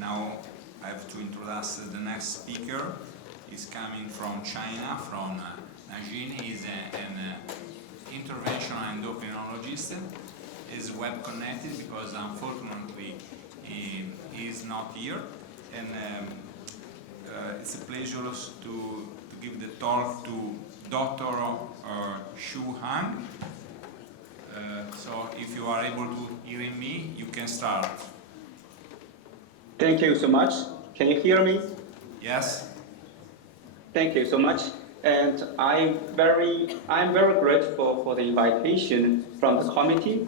Now I have to introduce the next speaker. He's coming from China, from Nanjing. He's an interventional endocrinologist. He's web connected because unfortunately he is not here. And it's a pleasure to give the talk to Dr. Shuhang. So if you are able to hear me, you can start. Thank you so much. Can you hear me? Yes. Thank you so much. And I'm very grateful for the invitation from the committee.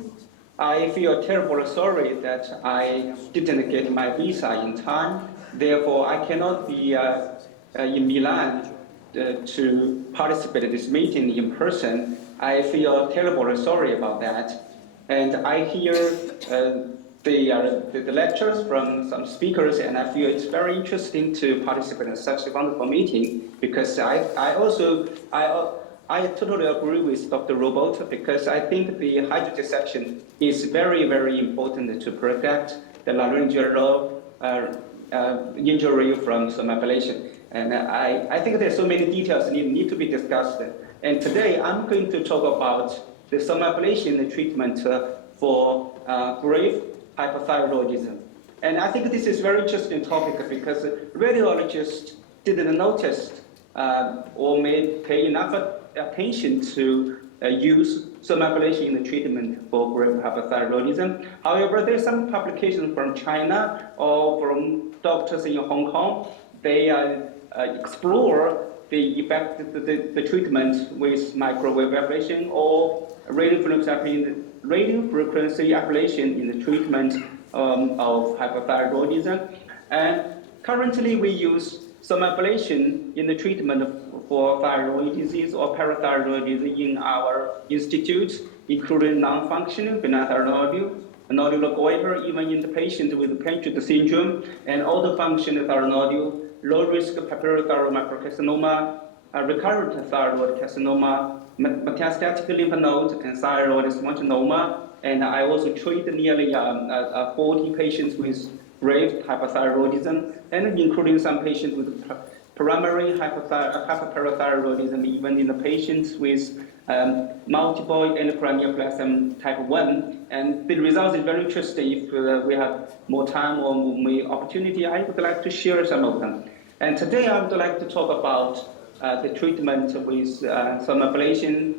I feel terribly sorry that I didn't get my visa in time. Therefore, I cannot be in Milan to participate in this meeting in person. I feel terribly sorry about that. And I hear the lectures from some speakers, and I feel it's very interesting to participate in such a wonderful meeting, because I totally agree with Dr. Robot, because I think the hydrogen section is very, very important to protect the laryngeal injury from some ablation. And I think there's so many details need to be discussed. And today I'm going to talk about the some ablation treatment for grave hypothyroidism. And I think this is a very interesting topic because radiologists didn't notice or may pay enough attention to use some ablation in the treatment for grave hypothyroidism. However, there's some publications from China or from doctors in Hong Kong. They explore the effect, the treatment with microwave ablation or radiofrequency ablation in the treatment of hypothyroidism. And currently we use some ablation in the treatment for thyroid disease or parathyroidism in our institute, including non-functioning parathyroid, nodular goiter, even in the patient with Paget syndrome, and all the functional thyroid, low-risk papillary microcarcinoma, recurrent thyroid carcinoma, metastatic lymph node, and thyroid schwannomas. And I also treat nearly 40 patients with grave hypothyroidism, and including some patients with primary hyperparathyroidism, even in the patients with multiple endocrine neoplasm type 1. And the results is very interesting. If we have more time or more opportunity, I would like to share some of them. And today I would like to talk about the treatment with some ablation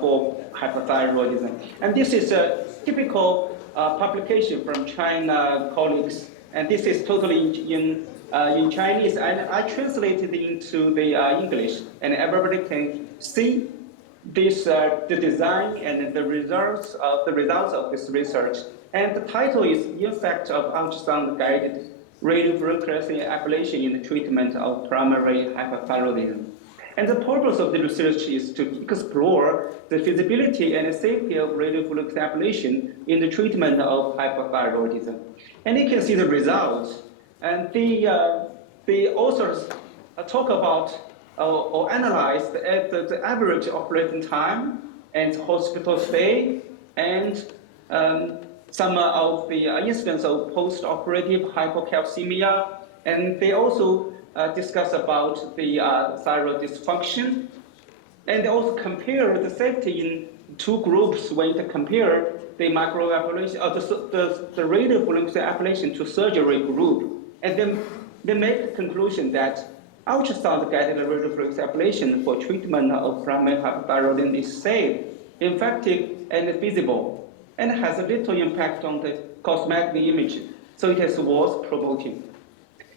for hypothyroidism. And this is a typical publication from China colleagues, and this is totally in Chinese, and I translated it into the English, and everybody can see this the design and the results of this research. And the title is Effect of Ultrasound-Guided Radiofrequency Ablation in the Treatment of Primary Hypothyroidism. And the purpose of the research is to explore the feasibility and safety of radiofrequency ablation in the treatment of hypothyroidism. And you can see the results. And the authors talk about or analyze the average operating time and hospital stay and some of the incidence of post-operative hypocalcemia. And they also discuss about the thyroid dysfunction. And they also compare the safety in two groups when they compare the microablation or the radiofrequency ablation to surgery group. And then they make the conclusion that ultrasound-guided radiofrequency ablation for treatment of primary hypothyroidism is safe, effective, and feasible, and has a little impact on the cosmetic image, so it is worth promoting.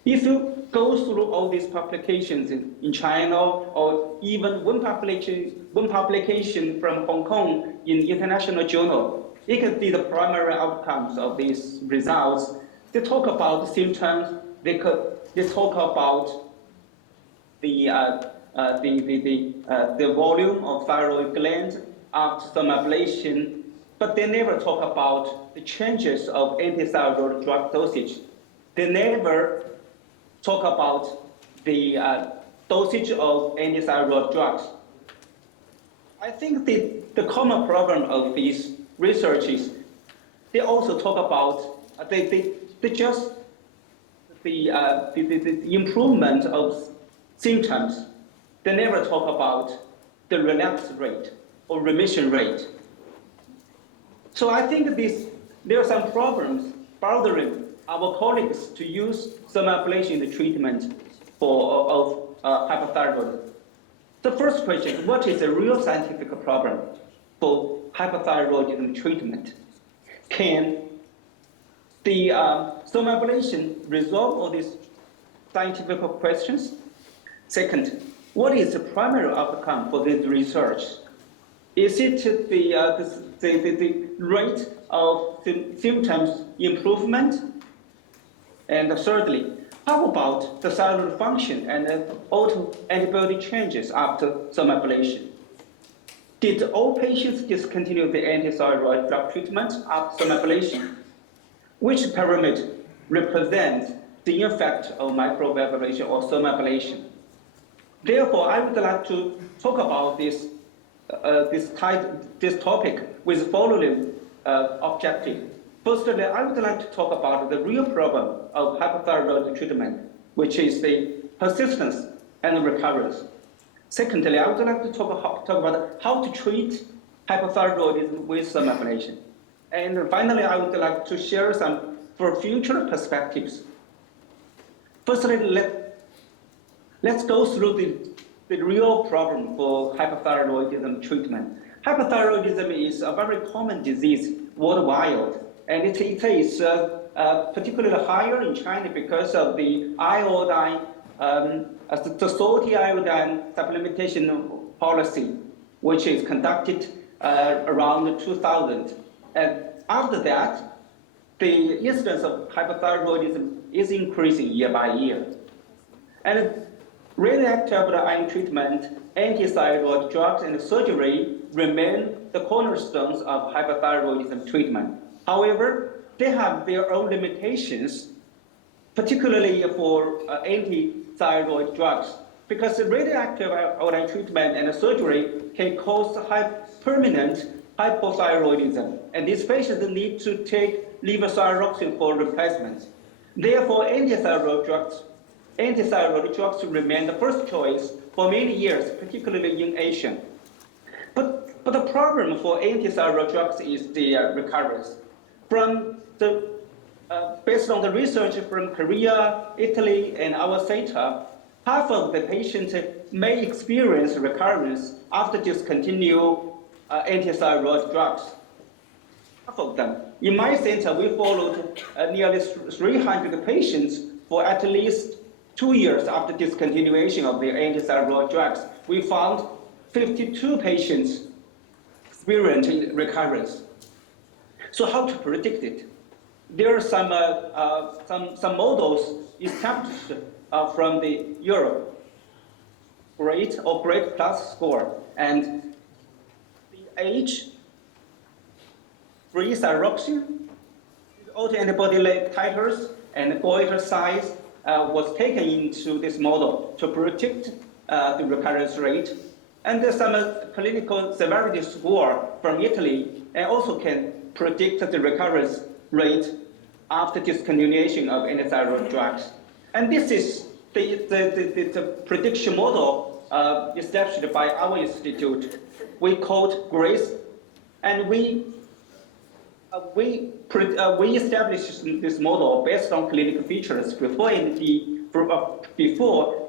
If you go through all these publications in China, or even one publication from Hong Kong in international journal, you can see the primary outcomes of these results. They talk about the symptoms. They talk about the volume of thyroid glands after some ablation, but they never talk about the changes of antithyroid drug dosage. They never talk about the dosage of antithyroid drugs. I think the common problem of these research is they also talk about, they just the improvement of symptoms, they never talk about the relapse rate or remission rate. So I think there are some problems bothering our colleagues to use some ablation in the treatment of hypothyroidism. The first question, what is the real scientific problem for hypothyroidism treatment? Can the some ablation resolve all these scientific questions? Second, what is the primary outcome for this research? Is it the rate of symptoms improvement? And thirdly, how about the cellular function and autoantibody changes after some ablation? Did all patients discontinue the antithyroid drug treatment after some ablation? Which parameter represents the effect of microwave ablation or some ablation? Therefore, I would like to talk about this topic with the following objective. Firstly, I would like to talk about the real problem of hypothyroid treatment, which is the persistence and recurrence. Secondly, I would like to talk about how to treat hypothyroidism with some ablation. And finally, I would like to share some for future perspectives. Firstly, let's go through the real problem for hypothyroidism treatment. Hypothyroidism is a very common disease worldwide, and it is particularly higher in China because of the iodine, the salty iodine supplementation policy, which is conducted around 2000. And after that, the incidence of hypothyroidism is increasing year by year. And radioactive ion treatment, antithyroid drugs, and surgery remain the cornerstones of hypothyroidism treatment. However, they have their own limitations, particularly for antithyroid drugs, because the radioactive ion treatment and surgery can cause permanent hypothyroidism, and these patients need to take levothyroxine for replacement. Therefore, antithyroid drugs remain the first choice for many years, particularly in Asia. But the problem for antithyroid drugs is the recurrence. Based on the research from Korea, Italy, and our center, half of the patients may experience recurrence after discontinue antithyroid drugs. Half of them. In my center, we followed nearly 300 patients for at least 2 years after discontinuation of the antithyroid drugs. We found 52 patients experiencing recurrence. So how to predict it? There are some models established from the Europe, grade or grade plus score, and the age, free thyroxine, autoantibody titers, and goiter size was taken into this model to predict the recurrence rate. And there's some clinical severity score from Italy, and also can predict the recurrence rate after discontinuation of antithyroid drugs. And this is the prediction model established by our institute. We called GRACE, and we established this model based on clinical features before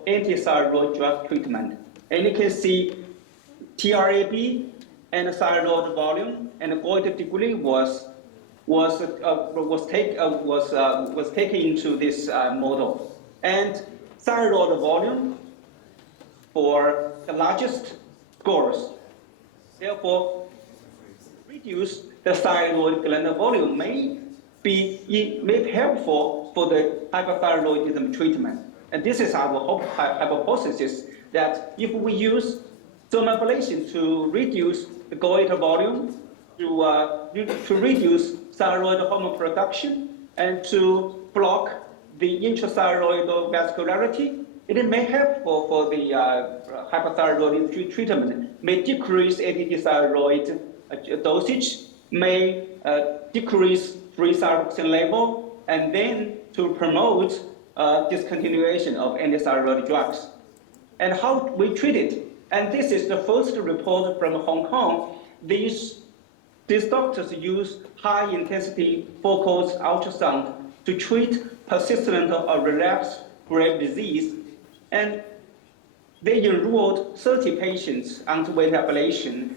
antithyroid drug treatment. And you can see TRAB and thyroid volume and goiter degree was taken into this model. And thyroid volume for the largest scores. Therefore, reduce the thyroid gland volume may be helpful for the hypothyroidism treatment. And this is our hypothesis that if we use some ablation to reduce the goiter volume, to reduce thyroid hormone production, and to block the intrathyroid vascularity, it may help for the hypothyroidism treatment, may decrease antithyroid dosage, may decrease free thyroxine level, and then to promote discontinuation of antithyroid drugs. And how we treat it. And this is the first report from Hong Kong. These doctors use high-intensity focused ultrasound to treat persistent or relapsed Graves' disease. And they enrolled 30 patients onto weight ablation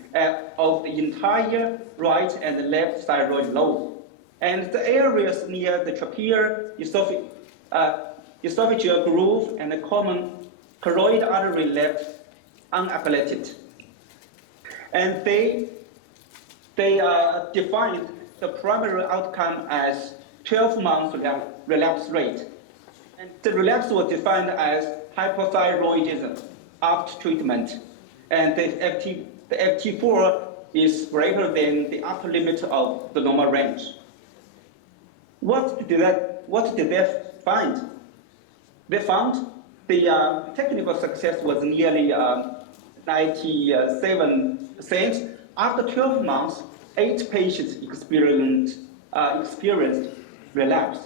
of the entire right and left thyroid lobe. And the areas near the trachea, esophageal groove, and the common carotid artery left unablated. And they defined the primary outcome as 12 months relapse rate. And the relapse was defined as hypothyroidism after treatment. And the FT4 is greater than the upper limit of the normal range. What did they find? They found the technical success was nearly 97%. After 12 months, 8 patients experienced relapse.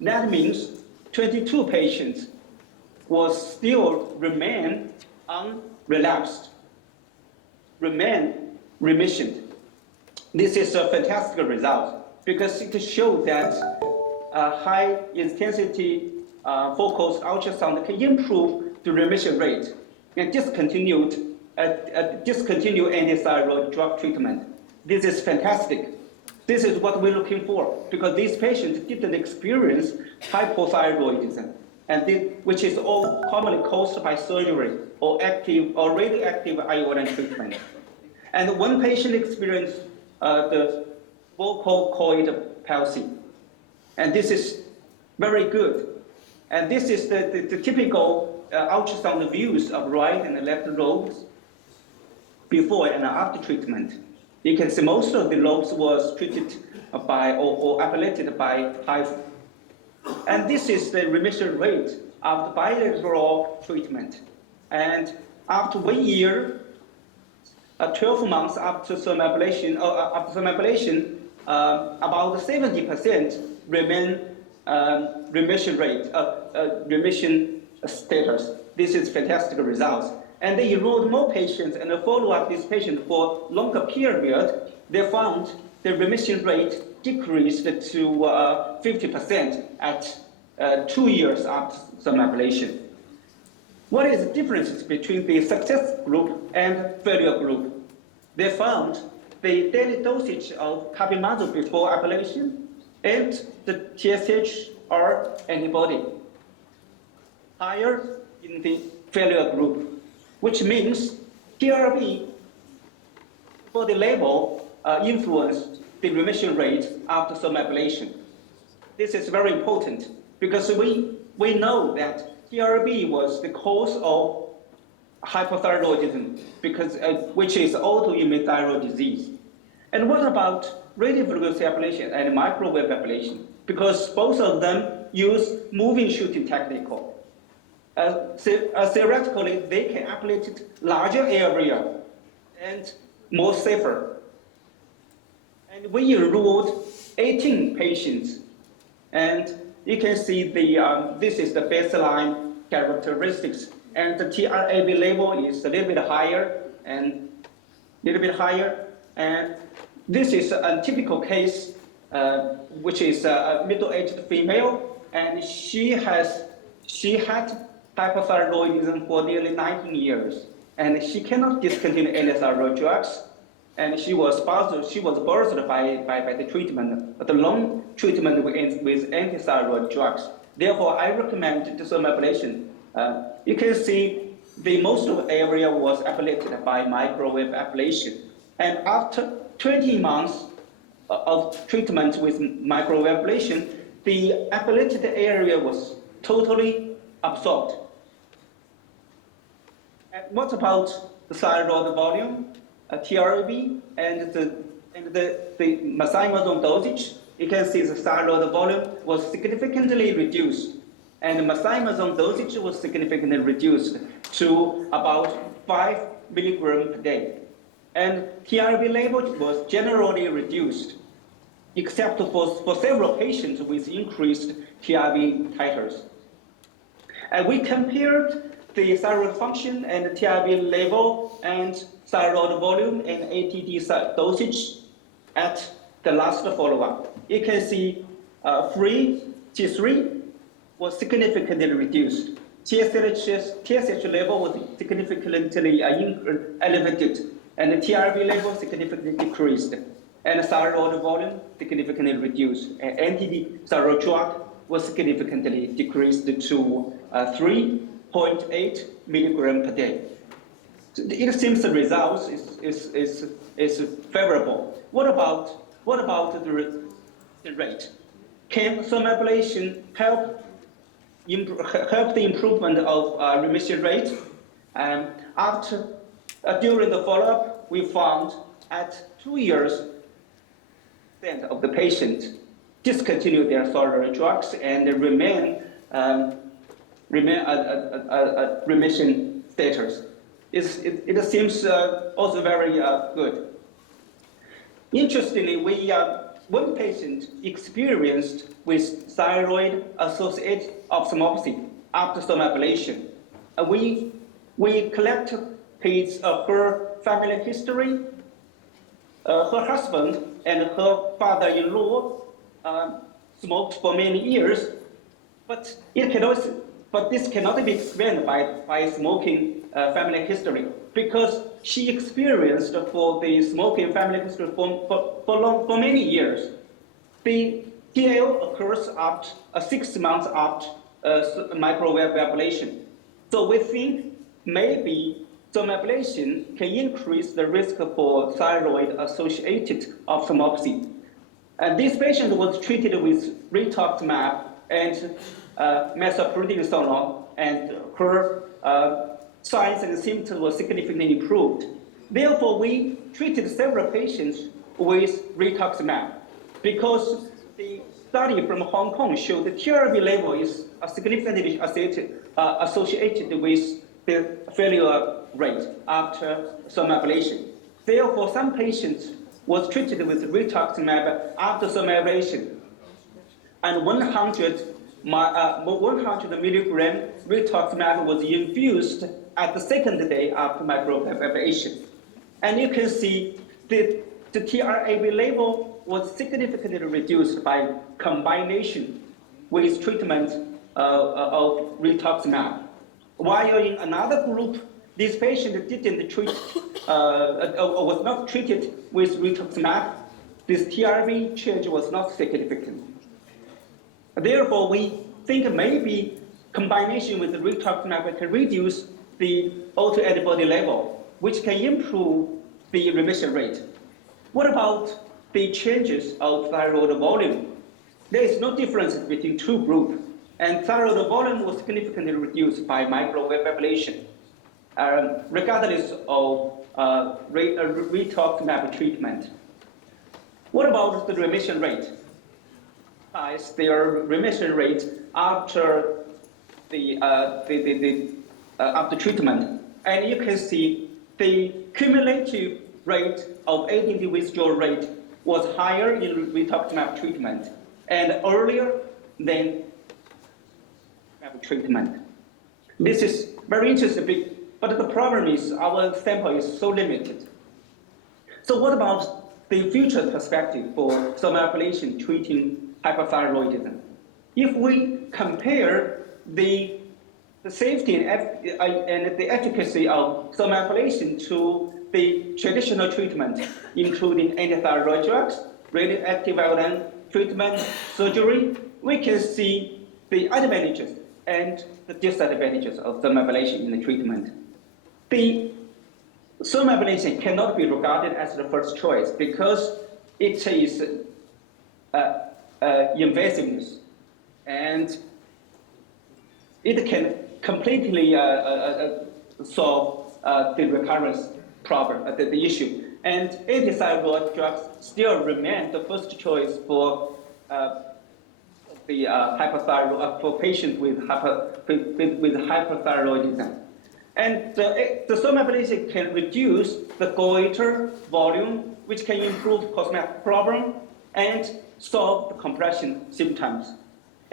That means 22 patients remain unrelapsed, remain remission. This is a fantastic result because it shows that high intensity focused ultrasound can improve the remission rate and discontinue antithyroid drug treatment. This is fantastic. This is what we're looking for because these patients didn't experience hypothyroidism, which is all commonly caused by surgery or radioactive iodine treatment. And one patient experienced the vocal cord palsy, and this is very good. And this is the typical ultrasound views of right and left lobes before and after treatment. You can see most of the lobes was treated by or ablated by HIFU. And this is the remission rate after bilateral treatment. And after 1 year, 12 months after some ablation, about 70% remain remission rate, remission status. This is fantastic results. And they enrolled more patients and follow up these patients for longer period. They found the remission rate decreased to 50% at 2 years after some ablation. What is the difference between the success group and failure group? They found the daily dosage of carbimazole before ablation and the TSHR antibody higher in the failure group, which means TRB for the label influenced the remission rate after some ablation. This is very important because we know that TRB was the cause of hypothyroidism, which is autoimmune thyroid disease. And what about radiofrequency ablation and microwave ablation? Because both of them use moving shooting technique. Theoretically, they can ablate larger area and more safer. And we enrolled 18 patients, and you can see this is the baseline characteristics, and the TRAB level is a little bit higher, and this is a typical case, which is a middle-aged female, and she had hypothyroidism for nearly 19 years, and she cannot discontinue antithyroid drugs, and she was burdened by the treatment, the long treatment with antithyroid drugs. Therefore, I recommend the some ablation. You can see the most of the area was ablated by microwave ablation, and after 20 months of treatment with microwave ablation, the ablated area was totally absorbed. And what about the thyroid volume, TRAB, and the methimazole dosage? You can see the thyroid volume was significantly reduced, and the methimazole dosage was significantly reduced to about 5 milligrams per day. And TRAB level was generally reduced, except for several patients with increased TRAB titers. And we compared the thyroid function and TRV level and thyroid volume and ATD dosage at the last follow-up. You can see free T3 was significantly reduced. TSH level was significantly elevated, and the TRV level significantly decreased, and the thyroid volume significantly reduced. And anti-thyroid drug was significantly decreased to 3.8 milligram per day. It seems the results is favorable. What about the rate? Can thermoablation help the improvement of remission rate? During the follow-up, we found at 2 years, of the patient discontinue their thyroid drugs and remain remission status. It seems also very good. Interestingly, one patient experienced with thyroid-associated ophthalmopathy after thermoablation. We collected her family history. Her husband and her father-in-law smoked for many years, but this cannot be explained by smoking family history, because she experienced for the smoking family history for many years. The DAO occurs after 6 months after microwave ablation. So we think maybe thermoablation can increase the risk for thyroid-associated ophthalmopathy. And this patient was treated with rituximab and methylprednisolone, and her signs and symptoms were significantly improved. Therefore, we treated several patients with rituximab, because the study from Hong Kong showed the TRV level is significantly associated with the failure rate after thermoablation. Therefore, some patients was treated with rituximab after thermoablation, and 100 milligram rituximab was infused at the second day after microablation. And you can see the TRAB level was significantly reduced by combination with treatment of rituximab. While in another group, this patient didn't treat, was not treated with rituximab, this TRV change was not significant. Therefore, we think maybe combination with the rituximab can reduce the autoantibody level, which can improve the remission rate. What about the changes of thyroid volume? There is no difference between two groups, and thyroid volume was significantly reduced by microwave ablation, regardless of rituximab treatment. What about the remission rate? Their remission rate after after treatment, and you can see the cumulative rate of ADD withdrawal rate was higher in rituximab treatment and earlier than treatment. This is very interesting, but the problem is our sample is so limited. So what about the future perspective for thermoablation treating hyperthyroidism? If we compare the safety and the efficacy of thermoablation to the traditional treatment, including anti-thyroid drugs, radioactive iodine treatment, surgery, we can see the advantages and the disadvantages of thermoablation in the treatment. The thermoablation cannot be regarded as the first choice because it is invasiveness, and it can completely solve the recurrence problem, the issue. And anti-thyroid drugs still remain the first choice for the hyperthyroid for patients with hyperthyroidism. And the thermoablation can reduce the goiter volume, which can improve cosmetic problem and solve the compression symptoms.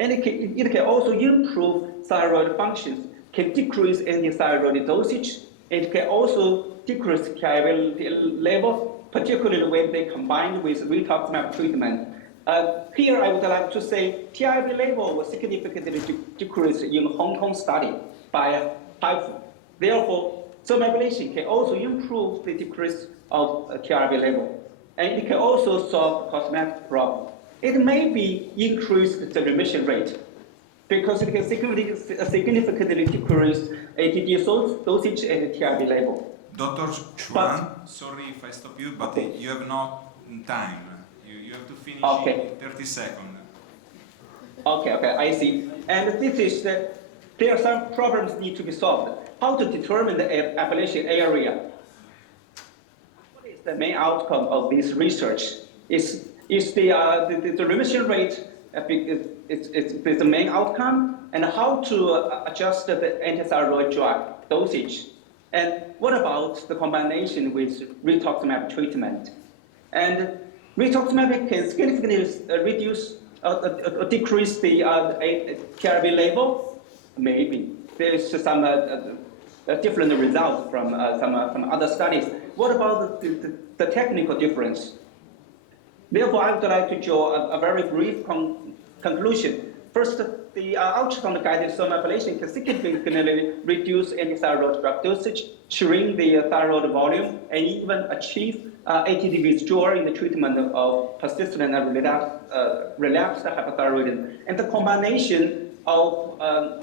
And it can also improve thyroid functions, can decrease anti-thyroid dosage, and can also decrease TIV level, particularly when they combine with rituximab treatment. Here I would like to say TIV level was significantly decreased in Hong Kong study by HIFU. Therefore, thermal ablation can also improve the decrease of TIV level. And it can also solve cosmetic problem. It may be increase the remission rate because it can significantly decrease ATD dosage and TIV level. Dr. Shuhang, sorry if I stop you, but you have not time. You have to finish in 30 seconds. Okay, I see. And this is there are some problems need to be solved. How to determine the ablation area? What is the main outcome of this research? Is the remission rate is the main outcome, and how to adjust the antithyroid drug dosage? And what about the combination with rituximab treatment? And rituximab can significantly reduce or decrease the TRV level. Maybe there's some different results from some other studies. What about the technical difference? Therefore, I would like to draw a very brief conclusion. First, the ultrasound-guided thermal ablation can significantly reduce antithyroid drug dosage, shrink the thyroid volume, and even achieve ATD withdrawal in the treatment of persistent and relapsed hypothyroidism. And the combination of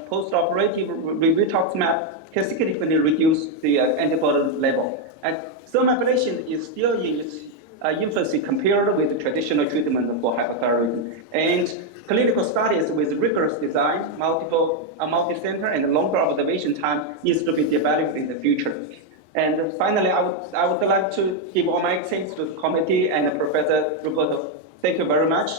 post-operative rituximab can significantly reduce the antibody level. And thermal ablation is still in its infancy compared with traditional treatment for hypothyroidism. And clinical studies with rigorous design, multi-center, and longer observation time needs to be developed in the future. And finally, I would like to give all my thanks to the committee and Professor Roberto. Thank you very much.